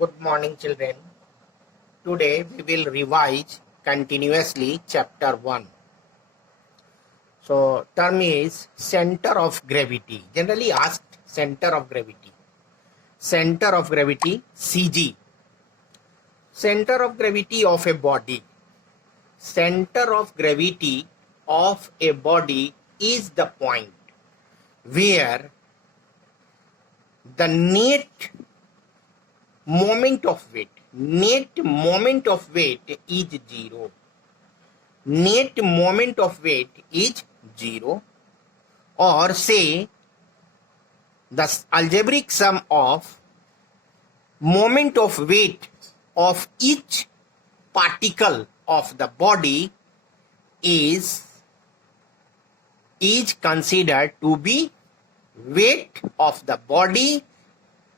Good morning, children. Today we will revise continuously chapter 1. So, term is center of gravity. Generally asked center of gravity. Center of gravity, CG. Center of gravity of a body. Center of gravity of a body is the point where the net moment of weight is 0. Net moment of weight is 0, or say the algebraic sum of moment of weight of each particle of the body is considered to be weight of the body,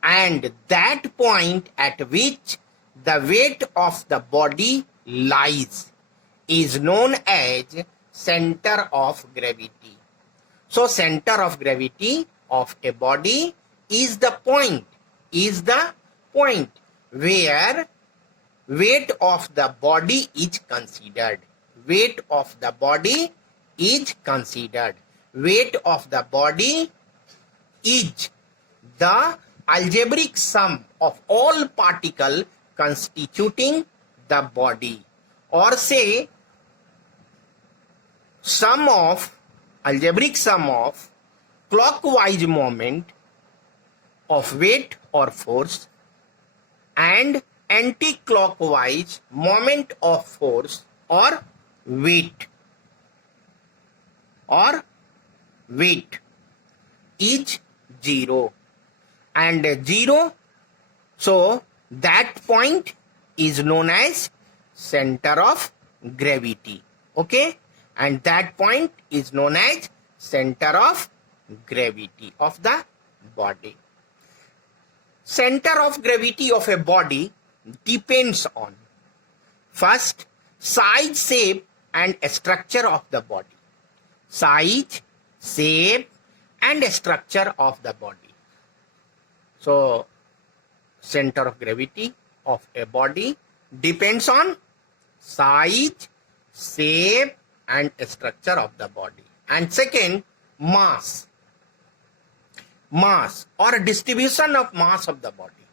and that point at which the weight of the body lies is known as center of gravity. So center of gravity of a body is the point where weight of the body is considered. Weight of the body is considered. Weight of the body is the algebraic sum of all particles constituting the body, or say algebraic sum of clockwise moment of weight or force and anti-clockwise moment of force or weight is 0. And 0, so that point is known as center of gravity. Okay, and that point is known as center of gravity of the body. Center of gravity of a body depends on first size, shape and structure of the body. Size, shape and structure of the body. So, center of gravity of a body depends on size, shape and structure of the body. And second, mass or distribution of mass of the body.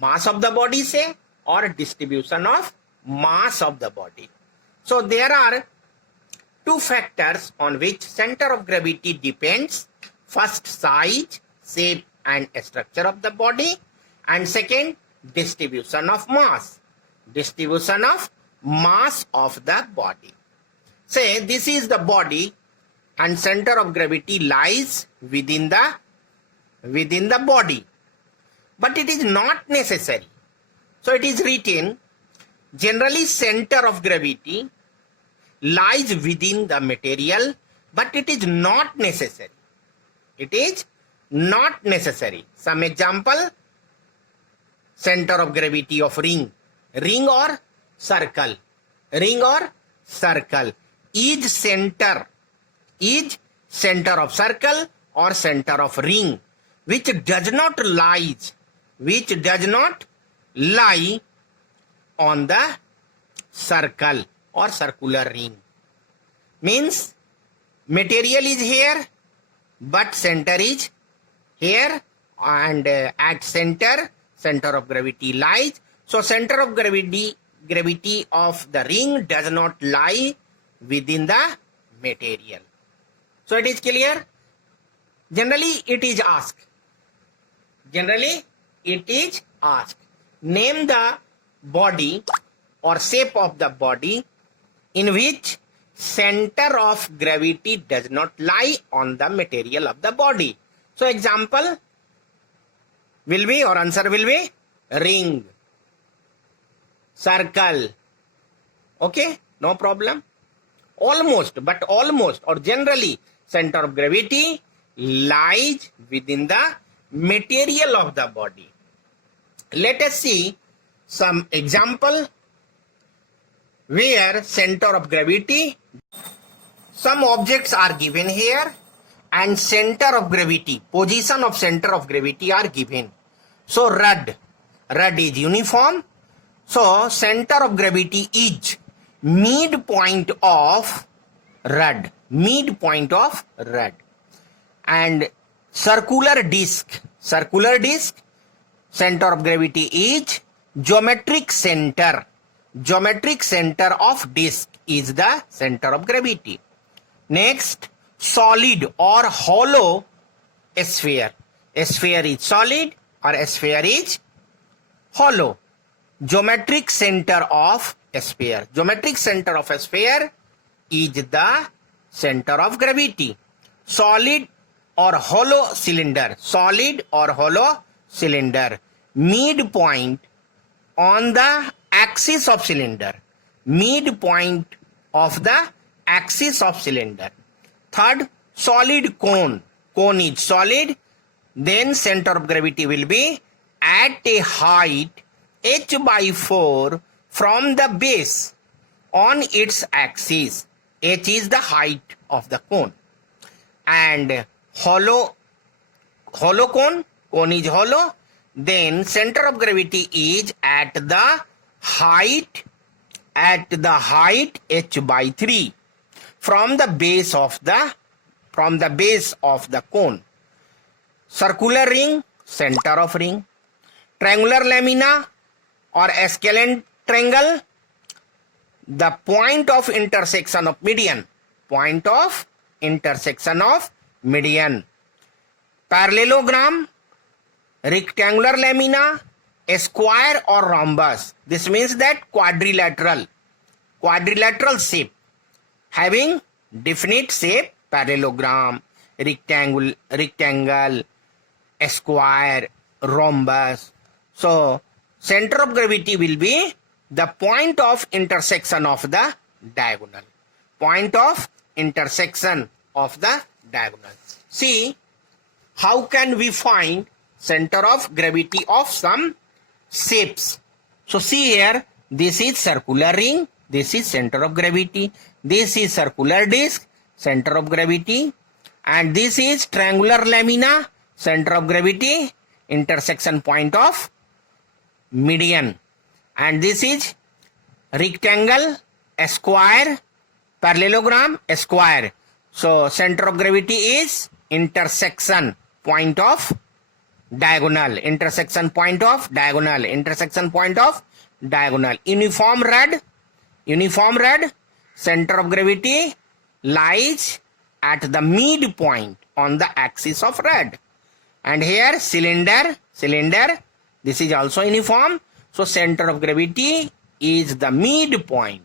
Mass of the body, say, or distribution of mass of the body. So, there are two factors on which center of gravity depends. First, size, shape and structure of the body, and second, distribution of mass of the body. Say this is the body and center of gravity lies within the body, but it is not necessary. So it is written, generally center of gravity lies within the material, but it is not necessary. It is not necessary. Some example, center of gravity of ring or circle. Is center of circle or center of ring, which does not lie on the circle or circular ring. Means material is here, but center is here, and at center of gravity lies. So center of gravity of the ring does not lie within the material. So it is clear. Generally it is asked. Name the body or shape of the body in which center of gravity does not lie on the material of the body. So example will be, or answer will be, ring, circle. Okay, no problem. Almost or generally center of gravity lies within the material of the body. Let us see some example where center of gravity, some objects are given here and center of gravity, position of center of gravity are given. So rod rud is uniform. So center of gravity is midpoint of rud. Midpoint of rud. And circular disc, center of gravity is geometric center. Geometric center of disc is the center of gravity. Next, solid or hollow sphere. A sphere is solid or a sphere is hollow. Geometric center of a sphere. Geometric center of a sphere is the center of gravity. Solid or hollow cylinder. Solid or hollow cylinder. Midpoint on the axis of cylinder. Midpoint of the axis of cylinder. Third, solid cone. Cone is solid. Then center of gravity will be at a height h/4 from the base on its axis. H is the height of the cone. And hollow cone is hollow. Then center of gravity is at the height h/3 from the base of the cone. Circular ring, center of ring. Triangular lamina or Ascalon triangle, the point of intersection of median. Point of intersection of median. Parallelogram, rectangular lamina, a square or rhombus. This means that quadrilateral shape, having definite shape, parallelogram, rectangle, a square, rhombus. So center of gravity will be the point of intersection of the diagonal. Point of intersection of the diagonal. See, how can we find center of gravity of some shapes? So see here, this is circular ring, this is center of gravity, this is circular disc, center of gravity, and this is triangular lamina, center of gravity, intersection point of median, and this is rectangle, a square, parallelogram, a square. So center of gravity is intersection point of diagonal, intersection point of diagonal, intersection point of diagonal. Uniform rod, center of gravity lies at the midpoint on the axis of rod. And here cylinder, this is also uniform. So center of gravity is the midpoint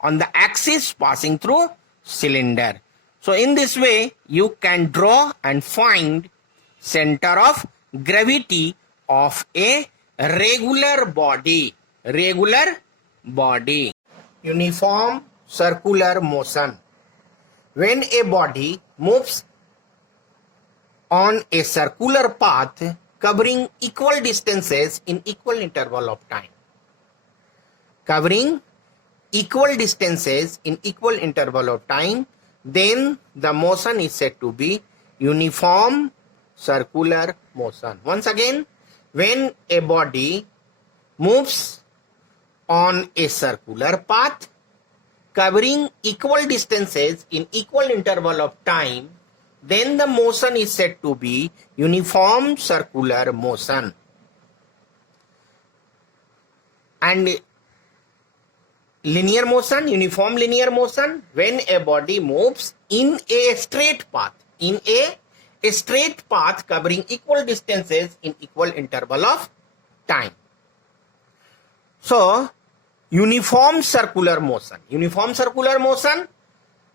on the axis passing through cylinder. So in this way, you can draw and find center of gravity of a regular body. Uniform circular motion. When a body moves on a circular path covering equal distances in equal interval of time. Covering equal distances in equal interval of time, then the motion is said to be uniform circular motion. Once again, when a body moves on a circular path covering equal distances in equal interval of time, then the motion is said to be uniform circular motion. And linear motion, uniform linear motion, when a body moves in a straight path, covering equal distances in equal interval of time. So, uniform circular motion.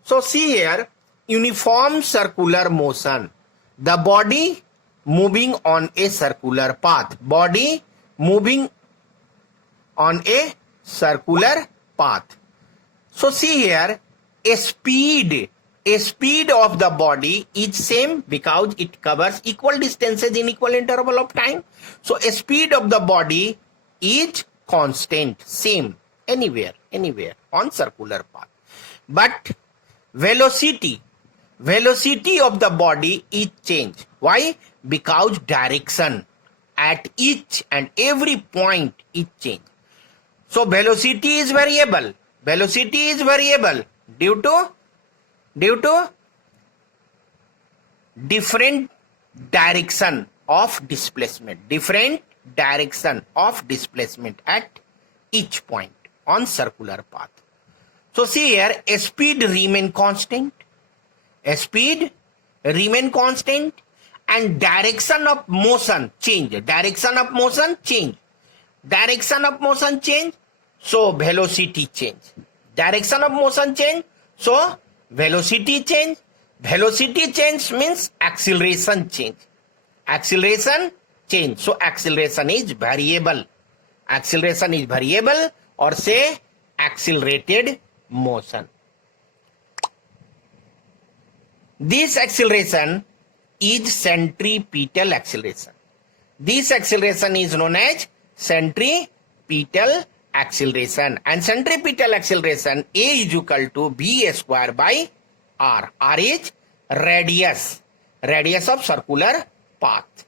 So, see here, uniform circular motion. The body moving on a circular path. Body moving on a circular path. So, see here, a speed of the body is same because it covers equal distances in equal interval of time. So, a speed of the body is constant, same, anywhere on circular path. But velocity of the body is changed. Why? Because direction at each and every point it change. So velocity is variable. Velocity is variable due to different direction of displacement. Different direction of displacement at each point on circular path. So see here, a speed remain constant. A speed remain constant and direction of motion change. Direction of motion change. Direction of motion change. So velocity change. Direction of motion change. So velocity change. Velocity change means acceleration change. Acceleration change. So acceleration is variable. Acceleration is variable or say accelerated motion. This acceleration is centripetal acceleration. This acceleration is known as centripetal acceleration, and centripetal acceleration A is equal to V square by R. R is radius of circular path.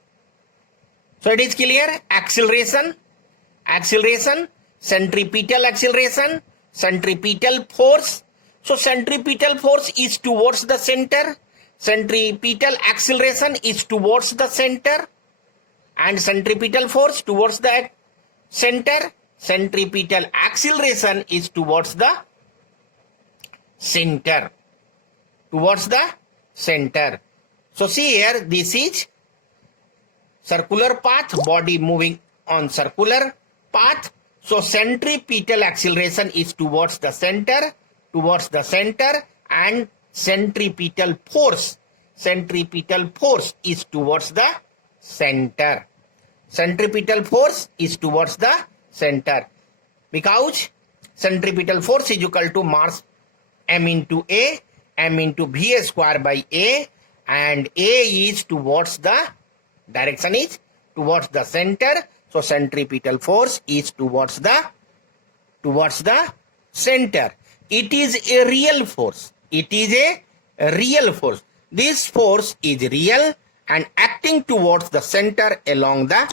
So it is clear. Acceleration, centripetal acceleration, centripetal force. So centripetal force is towards the center, centripetal acceleration is towards the center, and centripetal force towards the center, centripetal acceleration is towards the center. Towards the center. So see here, this is circular path, body moving on circular path. So centripetal acceleration is towards the center, and centripetal force is towards the center. Centripetal force is towards the center because centripetal force is equal to mass m into A, m into V square by A, and A is towards the direction is towards the center. So centripetal force is towards the center. It is a real force. It is a real force. This force is real and acting towards the center along the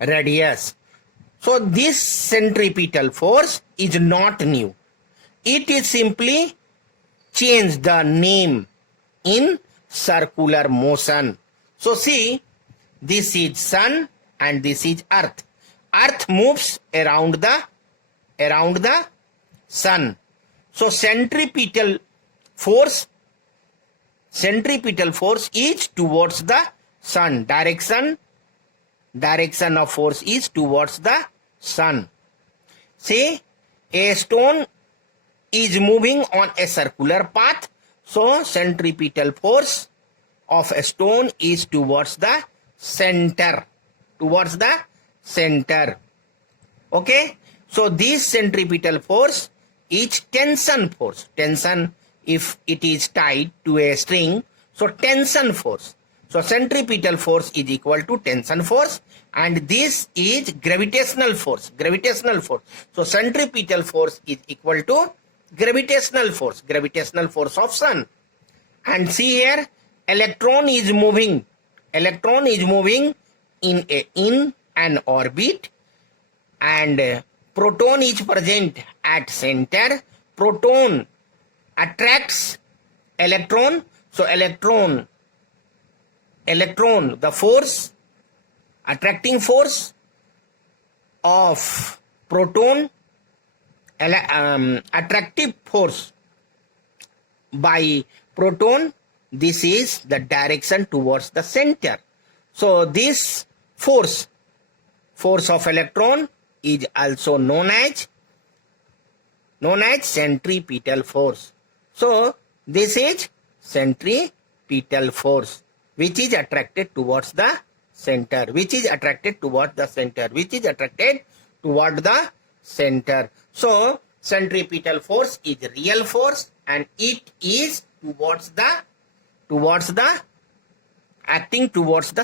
radius. So this centripetal force is not new. It is simply changed the name in circular motion. So see, this is sun and this is earth. Earth moves around the sun. So centripetal force is towards the sun. Direction of force is towards the sun. See, a stone is moving on a circular path. So centripetal force of a stone is towards the center. Okay. So this centripetal force is tension force. Tension, if it is tied to a string, so tension force. So centripetal force is equal to tension force, and this is gravitational force. So centripetal force is equal to gravitational force of sun. And see here, electron is moving in an orbit, and proton is present at center. Proton attracts electron. So electron, the force, attracting force of proton, attractive force by proton, this is the direction towards the center. So this force of electron is also known as centripetal force. So this is centripetal force which is attracted towards the center. So centripetal force is real force, and it is towards the acting towards the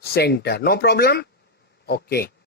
center. No problem. Okay.